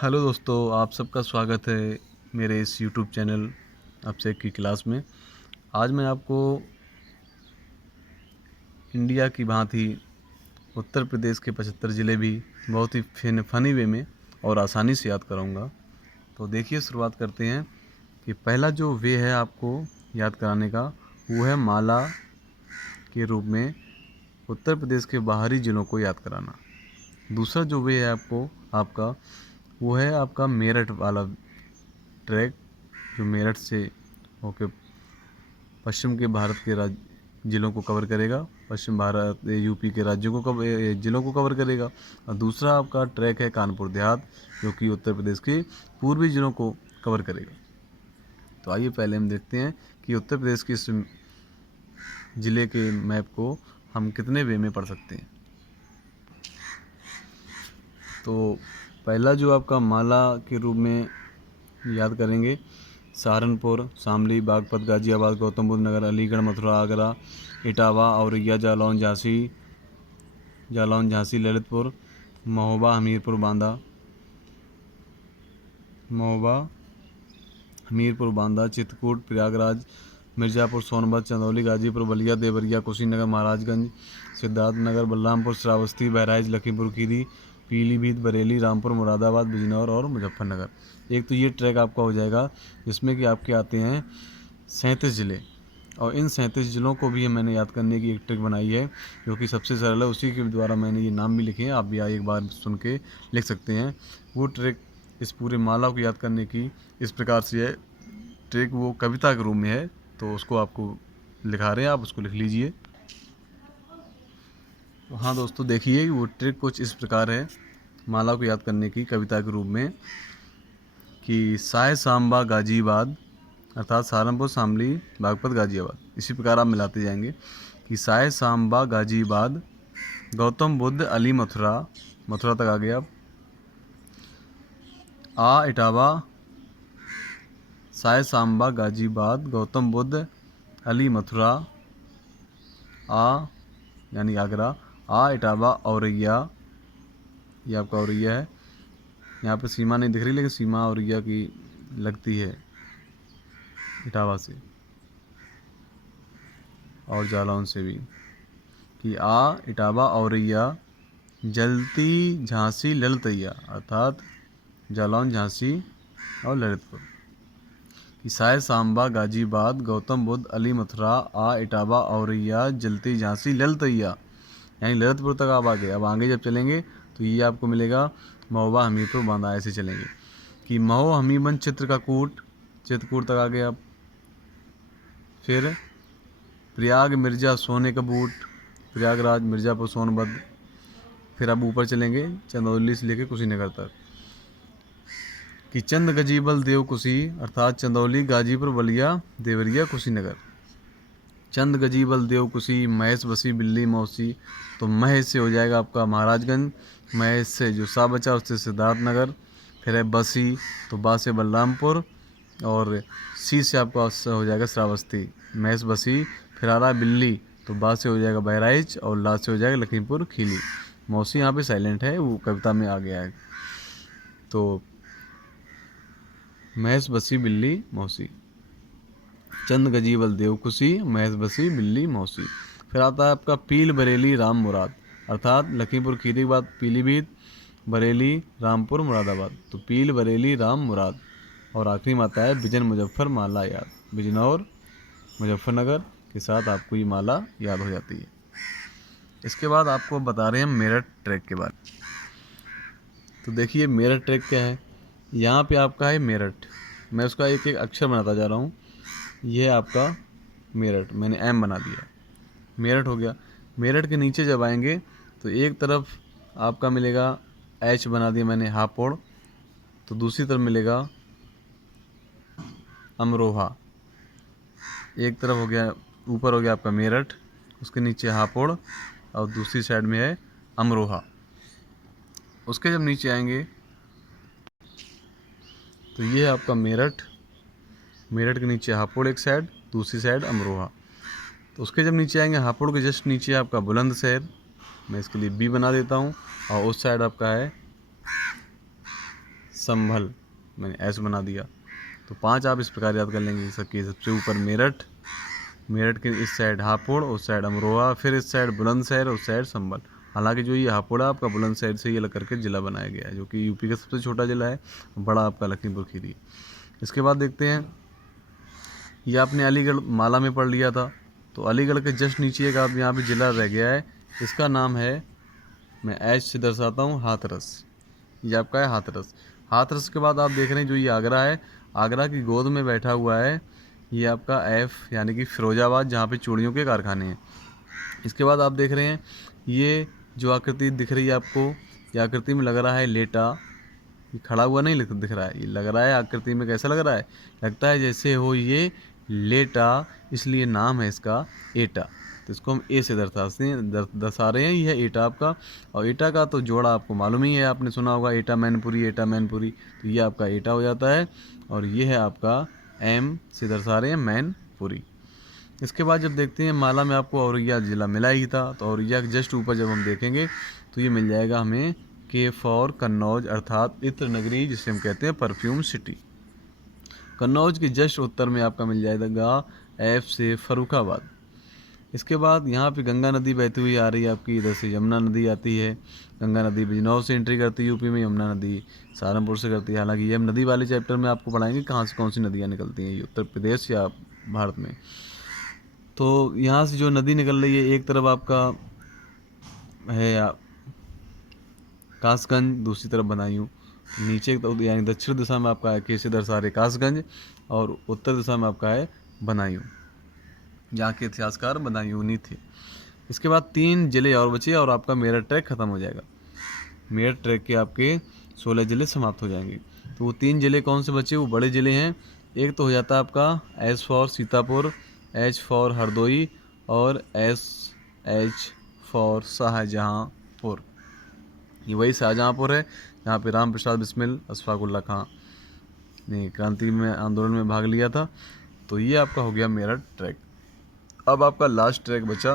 Hello दोस्तों, आप सबका स्वागत है मेरे इस यूट्यूब चैनल आपसे की क्लास में। आज मैं आपको इंडिया की भांति उत्तर प्रदेश के 75 ज़िले भी बहुत ही फ़नी वे में और आसानी से याद कराऊंगा। तो देखिए, शुरुआत करते हैं कि पहला जो वे है आपको याद कराने का, वो है माला के रूप में उत्तर प्रदेश के बाहरी ज़िलों को याद कराना। दूसरा जो वे है आपका वो है आपका मेरठ वाला ट्रैक, जो मेरठ से होके पश्चिम के भारत के ज़िलों को कवर करेगा, पश्चिम भारत यूपी के राज्यों को ज़िलों को कवर करेगा। और दूसरा आपका ट्रैक है कानपुर देहात, जो कि उत्तर प्रदेश के पूर्वी ज़िलों को कवर करेगा। तो आइए पहले हम देखते हैं कि उत्तर प्रदेश के इस ज़िले के मैप को हम कितने वे में पढ़ सकते हैं। तो पहला जो आपका माला के रूप में याद करेंगे, सहारनपुर, शामली, बागपत, गाजियाबाद, गौतम बुद्ध नगर, अलीगढ़, मथुरा, आगरा, इटावा, औरैया, जालौन, झांसी, ललितपुर, महोबा, हमीरपुर, बांदा, चित्रकूट, प्रयागराज, मिर्ज़ापुर, सोनभद्र, चंदौली, गाजीपुर, बलिया, देवरिया, कुशीनगर, महाराजगंज, सिद्धार्थनगर, बलरामपुर, श्रावस्ती, बहराइच, लखीमपुर खीरी, पीलीभीत, बरेली, रामपुर, मुरादाबाद, बिजनौर और मुजफ्फरनगर। एक तो ये ट्रैक आपका हो जाएगा, जिसमें कि आपके आते हैं 37 ज़िले, और इन 37 ज़िलों को भी मैंने याद करने की एक ट्रिक बनाई है, जो कि सबसे सरल है। उसी के द्वारा मैंने ये नाम भी लिखे हैं, आप भी एक बार सुन के लिख सकते हैं। वो ट्रिक इस पूरे माला को याद करने की इस प्रकार से है। ट्रिक वो कविता के रूप में है, तो उसको आपको लिखा रहे हैं, आप उसको लिख लीजिए। तो हाँ दोस्तों, देखिए वो ट्रिक कुछ इस प्रकार है माला को याद करने की कविता के रूप में, कि साय सांबा गाजीबाद, अर्थात सहारनपुर, शामली, बागपत, गाजियाबाद, इसी प्रकार आप मिलाते जाएंगे कि साय सांबा गाजीबाद, गौतम बुद्ध अली मथुरा, मथुरा तक आ गए आप, आ इटावा, साय सांबा गाजीबाद, गौतम बुद्ध अली मथुरा, आ यानी आगरा, आ इटावा, औरैया, ये आपका औरैया है। यहाँ पे सीमा नहीं दिख रही, लेकिन सीमा औरैया की लगती है इटावा से और जालौन से भी, कि आ इटावा, औरैया, जलती, झांसी, ललितैया, अर्थात जालौन, झांसी और ललितपुर, कि साय सांबा गाजीबाद, गौतम बुद्ध अली मथुरा, आ इटावा, औरैया, जलती, झांसी, ललितैया, यानी ललितपुर तक आप आ गए। अब आगे जब चलेंगे तो ये आपको मिलेगा महोबा, हमीरपुर, बांदा, ऐसे चलेंगे कि महो, हमीरबंद, चित्रकूट तक आ गए आप। फिर प्रयाग, मिर्ज़ा, सोने का बूट, प्रयागराज, मिर्ज़ापुर, सोनभद्र। फिर अब ऊपर चलेंगे चंदौली से लेकर कुशीनगर तक, कि चंद, गजीबल, देव, कुशी, अर्थात चंदौली, गाजीपुर, बलिया, देवरिया, कुशीनगर। चंद, गजीबल, देव, कुशी, महेश, बसी, बिल्ली, मौसी। तो महेश से हो जाएगा आपका महाराजगंज, महेश से जो सा बचा उससे सिद्धार्थनगर। फिर है बसी, तो बा से बलरामपुर, और सी से आपका हो जाएगा श्रावस्ती, महेश, बसी। फिर आ रहा है बिल्ली, तो बा से हो जाएगा बहराइच, और ला से हो जाएगा लखीमपुर खीरी। मौसी यहाँ पे साइलेंट है, वो कविता में आ गया है। तो महेश, बसी, बिल्ली, मौसी, चंद, गजीबल, देवकुशी, महेश, बसी, बिल्ली, मौसी। फिर आता है आपका पील, बरेली, राम, मुराद, अर्थात लखीमपुर खीरी के बाद पीलीभीत, बरेली, रामपुर, मुरादाबाद। तो पील, बरेली, राम, मुराद, और आखिरी में आता है बिजन, मुजफ्फर, माला याद, बिजनौर, मुजफ्फरनगर के साथ आपको ये माला याद हो जाती है। इसके बाद आपको बता रहे हैं मेरठ ट्रैक के बारे में। तो देखिए मेरठ ट्रैक क्या है। यहाँ पे आपका है मेरठ, मैं उसका एक एक अक्षर बनाता जा रहा हूँ। यह आपका मेरठ, मैंने एम बना दिया, मेरठ हो गया। मेरठ के नीचे जब आएंगे तो एक तरफ आपका मिलेगा एच बना दिया मैंने, हापुड़। तो दूसरी तरफ मिलेगा अमरोहा। एक तरफ हो गया, ऊपर हो गया आपका मेरठ, उसके नीचे हापुड़, और दूसरी साइड में है अमरोहा। उसके जब नीचे आएंगे तो ये है आपका मेरठ, मेरठ के नीचे हापुड़ एक साइड, दूसरी साइड अमरोहा। तो उसके जब नीचे आएंगे, हापुड़ के जस्ट नीचे आपका बुलंदशहर, मैं इसके लिए बी बना देता हूँ, और उस साइड आपका है संभल, मैंने एस बना दिया। तो 5 आप इस प्रकार याद कर लेंगे। सबसे ऊपर मेरठ, मेरठ के इस साइड हापुड़, उस साइड अमरोहा, फिर इस साइड बुलंदशहर, उस साइड संभल। हालांकि जो ये हापुड़ है आपका बुलंदशहर से ये अलग करके ज़िला बनाया गया है, जो कि यूपी का सबसे छोटा ज़िला है, बड़ा आपका लखीमपुर खीरी। इसके बाद देखते हैं, ये आपने अलीगढ़ माला में पढ़ लिया था, तो अलीगढ़ के जस्ट नीचे एक आप यहाँ पे ज़िला रह गया है, इसका नाम है, मैं एच से दर्शाता हूँ, हाथरस। ये आपका है हाथरस। हाथरस के बाद आप देख रहे हैं जो ये आगरा है, आगरा की गोद में बैठा हुआ है ये आपका एफ, यानी कि फिरोजाबाद, जहाँ पे चूड़ियों के कारखाने हैं। इसके बाद आप देख रहे हैं ये जो आकृति दिख रही है आपको, ये आकृति में लग रहा है लेटा, ये खड़ा हुआ नहीं दिख रहा है, ये लग रहा है आकृति में कैसा लग रहा है, लगता है जैसे हो ये लेटा, इसलिए नाम है इसका एटा। तो इसको हम ए से दर्शा रहे हैं, यह एटा आपका। और एटा का तो जोड़ा आपको मालूम ही है, आपने सुना होगा एटा मैनपुरी, एटा मैनपुरी, तो ये आपका एटा हो जाता है। और ये है आपका एम से दर्शा रहे हैं मैनपुरी। इसके बाद जब देखते हैं माला में आपको औरैया ज़िला मिला ही था, तो औरैया के जस्ट ऊपर जब हम देखेंगे तो ये मिल जाएगा हमें के फॉर कन्नौज, अर्थात इत्र नगरी, जिसे हम कहते हैं परफ्यूम सिटी। कन्नौज के जस्ट उत्तर में आपका मिल जाएगा एफ से फर्रुखाबाद। इसके बाद यहाँ पे गंगा नदी बहती हुई आ रही है आपकी, इधर से यमुना नदी आती है। गंगा नदी बिजनौर से एंट्री करती है यूपी में, यमुना नदी सहारनपुर से करती है। हालांकि ये हम नदी वाले चैप्टर में आपको पढ़ाएंगे कहाँ से कौन सी नदियाँ निकलती हैं, ये उत्तर प्रदेश या भारत में। तो यहाँ से जो नदी निकल रही है, एक तरफ आपका है कासगंज, दूसरी तरफ बदायूं। नीचे यानी दक्षिण दिशा में आपका है कैसे दर्शा रहे कासगंज, और उत्तर दिशा में आपका है बदायूं, जहाँ के इतिहासकार बदायूंनी थे। इसके बाद 3 ज़िले और बचे और आपका मेरठ ट्रैक ख़त्म हो जाएगा। मेरठ ट्रैक के आपके 16 ज़िले समाप्त हो जाएंगे। तो वो 3 ज़िले कौन से बचे, वो बड़े ज़िले हैं। एक तो हो जाता है आपका S for Sitapur, H for Hardoi, और एच फॉर शाहजहाँपुर। ये वही शाहजहाँपुर है जहाँ पे राम प्रसाद बिस्मिल अशफाकुल्ला खां ने क्रांति में आंदोलन में भाग लिया था। तो ये आपका हो गया मेरठ ट्रैक। अब आपका लास्ट ट्रैक बचा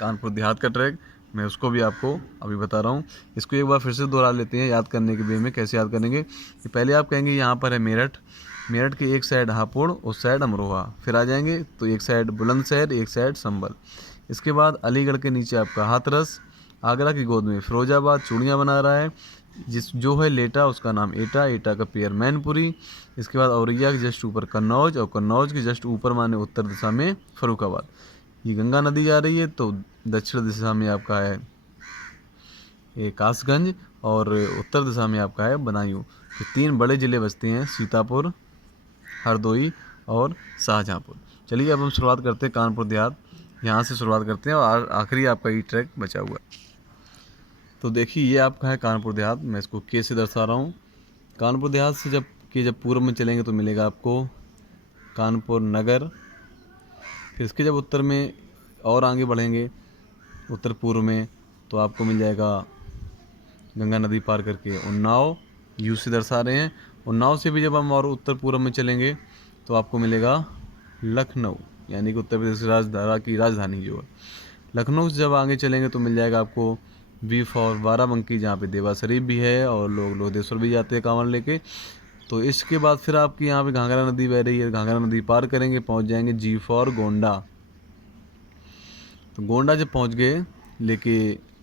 कानपुर देहात का ट्रैक, मैं उसको भी आपको अभी बता रहा हूँ। इसको एक बार फिर से दोहरा लेते हैं याद करने के वे में। कैसे याद करेंगे कि पहले आप कहेंगे यहाँ पर है मेरठ, मेरठ के एक साइड हापुड़, उस साइड अमरोहा, फिर आ जाएंगे तो एक साइड बुलंदशहर, एक साइड संभल। इसके बाद अलीगढ़ के नीचे आपका हाथरस, आगरा की गोद में फिरोजाबाद चूड़ियाँ बना रहा है, जो है लेटा, उसका नाम एटा, एटा का पेयर मैनपुरी। इसके बाद औरैया के जस्ट ऊपर कन्नौज, और कन्नौज के जस्ट ऊपर माने उत्तर दिशा में फर्रुखाबाद। ये गंगा नदी जा रही है, तो दक्षिण दिशा में आपका है ये कासगंज, और उत्तर दिशा में आपका है बदायूं। तो 3 बड़े ज़िले बचते हैं, सीतापुर, हरदोई और शाहजहाँपुर। चलिए अब हम शुरुआत करते हैं कानपुर देहात, यहाँ से शुरुआत करते हैं और आखिरी आपका ये ट्रैक बचा हुआ है। तो देखिए ये आपका है कानपुर देहात, मैं इसको के से दर्शा रहा हूँ। कानपुर देहात से जब पूर्व में चलेंगे तो मिलेगा आपको कानपुर नगर। फिर इसके जब उत्तर में और आगे बढ़ेंगे उत्तर पूर्व में, तो आपको मिल जाएगा गंगा नदी पार करके उन्नाव, यू से दर्शा रहे हैं। उन्नाव से भी जब हम और उत्तर पूर्व में चलेंगे तो आपको मिलेगा लखनऊ, यानी कि उत्तर प्रदेश की राजधानी जो है। लखनऊ से जब आगे चलेंगे तो मिल जाएगा आपको वी फॉर बाराबंकी, जहाँ पे देवा शरीफ भी है और लोग लोधेश्वर भी जाते हैं कांवड़ लेके। तो इसके बाद फिर आपकी यहाँ पे घाघरा नदी बह रही है, घाघरा नदी पार करेंगे, पहुँच जाएंगे जी फॉर गोंडा। तो गोंडा जब पहुँच गए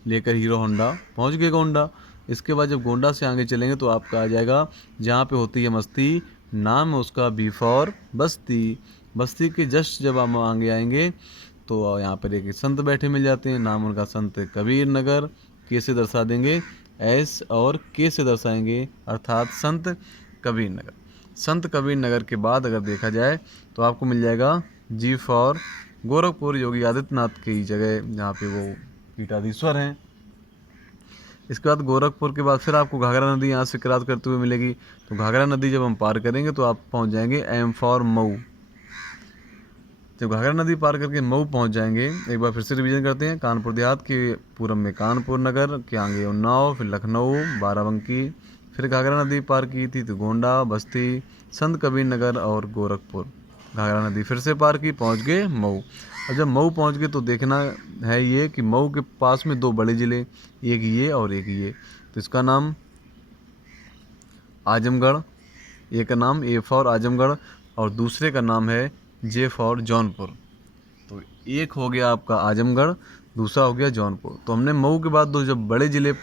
लेकर हीरो होंडा पहुँच गए गोंडा। इसके बाद जब गोंडा से आगे चलेंगे तो आपका आ जाएगा जहाँ पे होती है मस्ती, नाम है उसका बी फॉर बस्ती। बस्ती के जस्ट जब हम आगे आएंगे तो यहाँ पर एक संत बैठे मिल जाते हैं, नाम उनका संत कबीर नगर, के से दर्शा देंगे एस, और के से दर्शाएंगे अर्थात संत कबीर नगर। संत कबीर नगर के बाद अगर देखा जाए तो आपको मिल जाएगा जी फॉर गोरखपुर, योगी आदित्यनाथ की जगह जहाँ पे वो पीठाधीश्वर हैं। इसके बाद गोरखपुर के बाद फिर आपको घाघरा नदी यहाँ से क्रॉस करते हुए मिलेगी। तो घाघरा नदी जब हम पार करेंगे तो आप पहुँच जाएंगे एम फॉर मऊ। जब घाघरा नदी पार करके मऊ पहुँच जाएंगे, एक बार फिर से रिवीजन करते हैं। कानपुर देहात के पूरब में कानपुर नगर के आगे उन्नाव, फिर लखनऊ, बाराबंकी, फिर घाघरा नदी पार की थी तो गोंडा, बस्ती, संत कबीर नगर और गोरखपुर। घाघरा नदी फिर से पार की, पहुंच गए मऊ। और जब मऊ पहुंच गए तो देखना है ये कि मऊ के पास में 2 बड़े ज़िले, एक ये और एक ये। तो इसका नाम आजमगढ़, ए का नाम ए फॉर आजमगढ़ और दूसरे का नाम है जे फॉर जौनपुर। तो एक हो गया आपका आजमगढ़, दूसरा हो गया जौनपुर। तो हमने मऊ के बाद दो जब बड़े ज़िले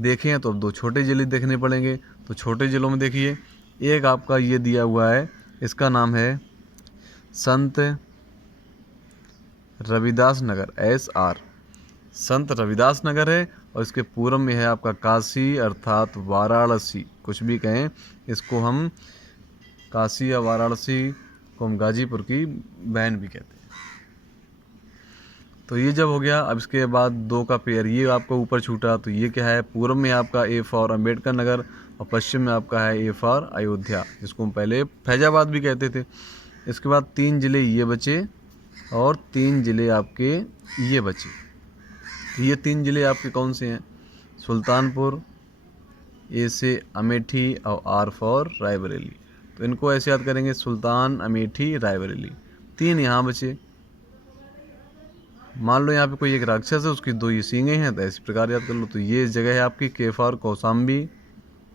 देखे हैं तो अब दो छोटे ज़िले देखने पड़ेंगे। तो छोटे ज़िलों में देखिए, एक आपका ये दिया हुआ है, इसका नाम है संत रविदास नगर, SR, संत रविदास नगर है। और इसके पूर्व में है आपका काशी अर्थात वाराणसी, कुछ भी कहें इसको हम काशी या वाराणसी को हम गाजीपुर की बहन भी कहते हैं। तो ये जब हो गया, अब इसके बाद दो का पेयर ये आपको ऊपर छूटा। तो ये क्या है, पूर्व में आपका ए फॉर अम्बेडकर नगर और पश्चिम में आपका है ए फॉर अयोध्या, जिसको हम पहले फैजाबाद भी कहते थे। इसके बाद 3 ज़िले ये बचे और 3 ज़िले आपके ये बचे। ये 3 ज़िले आपके कौन से हैं, सुल्तानपुर, ए से अमेठी और आर फॉर रायबरेली। तो इनको ऐसे याद करेंगे, सुल्तान, अमेठी, रायबरेली, 3 यहाँ बचे। मान लो यहाँ पे कोई एक राक्षस है, उसकी 2 ये सींगें हैं, तो इसी प्रकार याद कर लो। तो ये जगह है आपकी के फॉर कौशाम्बी,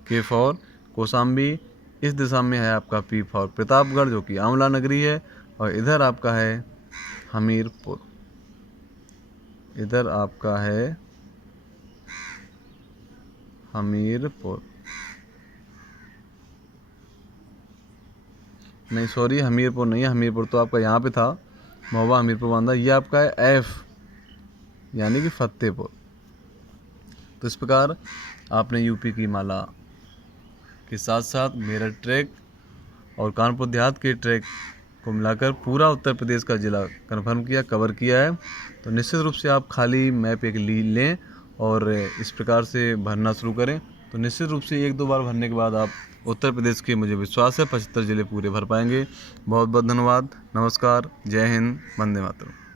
के फॉर कौशाम्बी। इस दिशा में है आपका पी फॉर प्रतापगढ़ जो कि आंवला नगरी है, और इधर आपका है हमीरपुर, इधर आपका है हमीरपुर, नहीं सॉरी हमीरपुर नहीं है, हमीरपुर तो आपका यहाँ पे था, महुआ हमीरपुर बांधा। ये आपका है एफ यानी कि फतेहपुर। तो इस प्रकार आपने यूपी की माला के साथ साथ मेरठ ट्रैक और कानपुर देहात के ट्रैक को मिलाकर पूरा उत्तर प्रदेश का ज़िला कन्फर्म किया, कवर किया है। तो निश्चित रूप से आप खाली मैप एक लें और इस प्रकार से भरना शुरू करें। तो निश्चित रूप से 1-2 बार भरने के बाद आप उत्तर प्रदेश के, मुझे विश्वास है, 75 ज़िले पूरे भर पाएंगे। बहुत बहुत धन्यवाद, नमस्कार, जय हिंद, वंदे मातरम।